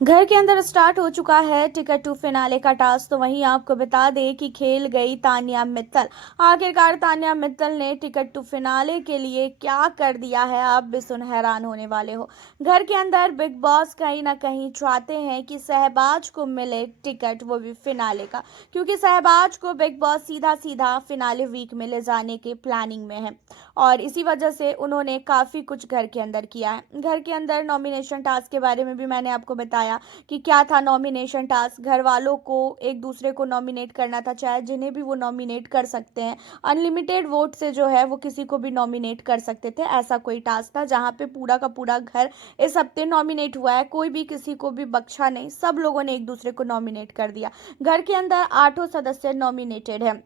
घर के अंदर स्टार्ट हो चुका है टिकट टू फिनाले का टास्क। तो वहीं आपको बता दें कि खेल गई तान्या मित्तल। आखिरकार तान्या मित्तल ने टिकट टू फिनाले के लिए क्या कर दिया है, आप भी सुन हैरान होने वाले हो। घर के अंदर बिग बॉस कहीं ना कहीं चाहते हैं कि सहबाज को मिले टिकट, वो भी फिनाले का, क्योंकि सहबाज को बिग बॉस सीधा सीधा फिनाले वीक में ले जाने के प्लानिंग में है। और इसी वजह से उन्होंने काफ़ी कुछ घर के अंदर किया है। घर के अंदर नॉमिनेशन टास्क के बारे में भी मैंने आपको बताया कि क्या था नॉमिनेशन टास्क। घर वालों को एक दूसरे को नॉमिनेट करना था, चाहे जिन्हें भी वो नॉमिनेट कर सकते हैं। अनलिमिटेड वोट से जो है वो किसी को भी नॉमिनेट कर सकते थे, ऐसा कोई टास्क था जहाँ पे पूरा का पूरा घर इस हफ्ते नॉमिनेट हुआ है। कोई भी किसी को भी बख्शा नहीं, सब लोगों ने एक दूसरे को नॉमिनेट कर दिया। घर के अंदर 8 सदस्य नॉमिनेटेड है।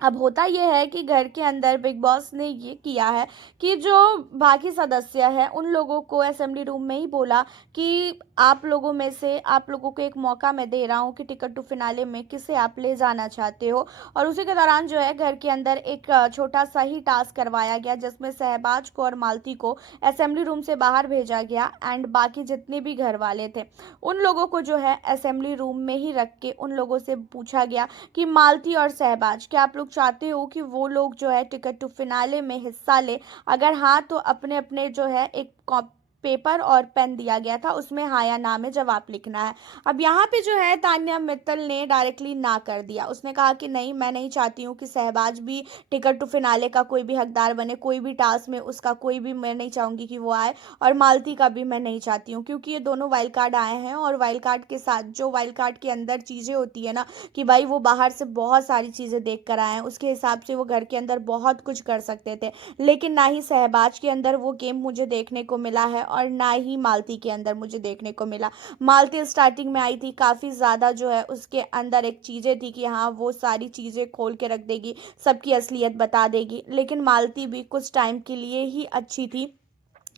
अब होता यह है कि घर के अंदर बिग बॉस ने ये किया है कि जो बाकी सदस्य हैं उन लोगों को असेंबली रूम में ही बोला कि आप लोगों में से आप लोगों को एक मौका मैं दे रहा हूँ कि टिकट टू फिनाले में किसे आप ले जाना चाहते हो। और उसी के दौरान जो है घर के अंदर एक छोटा सा ही टास्क करवाया गया, जिसमें सहबाज को और मालती को असेंबली रूम से बाहर भेजा गया एंड बाकी जितने भी घर वाले थे उन लोगों को जो है असेंबली रूम में ही रख के उन लोगों से पूछा गया कि मालती और सहबाज, क्या आप लोग चाहते हो कि वो लोग जो है टिकट टू फिनाले में हिस्सा ले? अगर हाँ तो अपने अपने जो है एक पेपर और पेन दिया गया था, उसमें हाँ या ना में जवाब लिखना है। अब यहाँ पे जो है तान्या मित्तल ने डायरेक्टली ना कर दिया। उसने कहा कि नहीं, मैं नहीं चाहती हूँ कि सहबाज भी टिकट टू फिनाले का कोई भी हकदार बने, कोई भी टास्क में उसका कोई भी, मैं नहीं चाहूंगी कि वो आए। और मालती का भी मैं नहीं चाहती हूँ, क्योंकि ये दोनों वाइल्ड कार्ड आए हैं और वाइल्ड कार्ड के साथ जो वाइल्ड कार्ड के अंदर चीज़ें होती है ना, कि भाई वो बाहर से बहुत सारी चीज़ें देख कर आए हैं, उसके हिसाब से वो घर के अंदर बहुत कुछ कर सकते थे। लेकिन ना ही सहबाज के अंदर वो गेम मुझे देखने को मिला है और ना ही मालती के अंदर मुझे देखने को मिला। मालती स्टार्टिंग में आई थी, काफ़ी ज़्यादा जो है उसके अंदर एक चीज़ें थी कि हाँ वो सारी चीज़ें खोल के रख देगी, सबकी असलियत बता देगी। लेकिन मालती भी कुछ टाइम के लिए ही अच्छी थी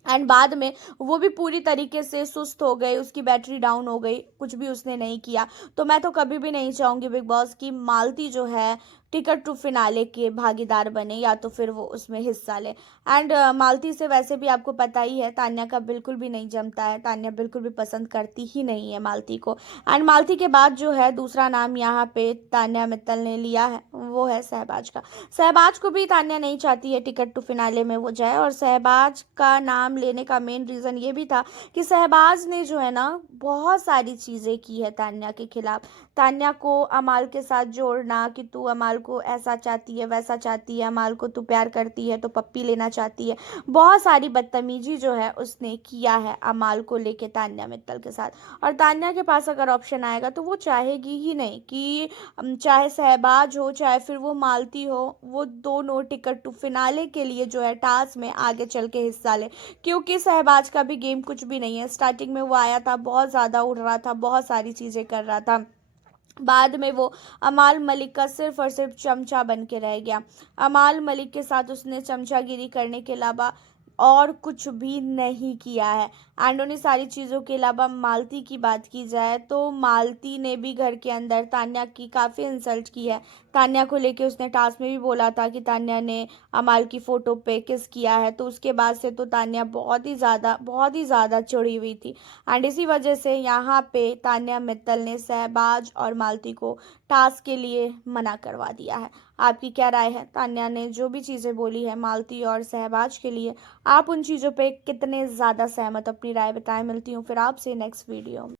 एंड बाद में वो भी पूरी तरीके से सुस्त हो गई, उसकी बैटरी डाउन हो गई, कुछ भी उसने नहीं किया। तो मैं तो कभी भी नहीं चाहूँगी बिग बॉस की मालती जो है टिकट टू फिनाले के भागीदार बने, या तो फिर वो उसमें हिस्सा ले। एंड मालती से वैसे भी आपको पता ही है तान्या का बिल्कुल भी नहीं जमता है, तान्या बिल्कुल भी पसंद करती ही नहीं है मालती को। एंड मालती के बाद जो है दूसरा नाम यहाँ पे तान्या मित्तल ने लिया है, वो है सहबाज का। सहबाज को भी तान्या नहीं चाहती है टिकट टू फिनाले में वो जाए, और सहबाज का नाम लेने का मेन रीज़न ये भी था कि सहबाज ने जो है ना बहुत सारी चीज़ें की है तान्या के खिलाफ। तान्या को अमाल के साथ जोड़ना कि तू अमाल को ऐसा चाहती है, वैसा चाहती है, अमाल को तू प्यार करती है तो पप्पी लेना चाहती है, बहुत सारी बदतमीजी जो है उसने किया है अमाल को लेके तान्या मित्तल के साथ। और तान्या के पास अगर ऑप्शन आएगा तो वो चाहेगी ही नहीं कि चाहे सहबाज हो चाहे फिर वो मालती हो, वो दोनों टिकट टू फिनाले के लिए जो है टास्क में आगे चल के हिस्सा ले। क्योंकि सहबाज का भी गेम कुछ भी नहीं है। स्टार्टिंग में वो आया था, बहुत ज़्यादा उड़ रहा था, बहुत सारी चीज़ें कर रहा था, बाद में वो अमाल मलिक का सिर्फ और सिर्फ चमचा बन के रह गया। अमाल मलिक के साथ उसने चमचागिरी करने के अलावा और कुछ भी नहीं किया है। एंड उन्हीं सारी चीज़ों के अलावा मालती की बात की जाए तो मालती ने भी घर के अंदर तान्या की काफ़ी इंसल्ट की है। तान्या को लेके उसने टास्क में भी बोला था कि तान्या ने अमाल की फ़ोटो पे किस किया है, तो उसके बाद से तो तान्या बहुत ही ज़्यादा चिढ़ी हुई थी। एंड इसी वजह से यहाँ पे तान्या मित्तल ने सहबाज और मालती को टास्क के लिए मना करवा दिया है। आपकी क्या राय है? तान्या ने जो भी चीज़ें बोली है मालती और सहबाज के लिए, आप उन चीज़ों पे कितने ज़्यादा सहमत? अपनी राय बताएं। मिलती हूँ फिर आपसे नेक्स्ट वीडियो में।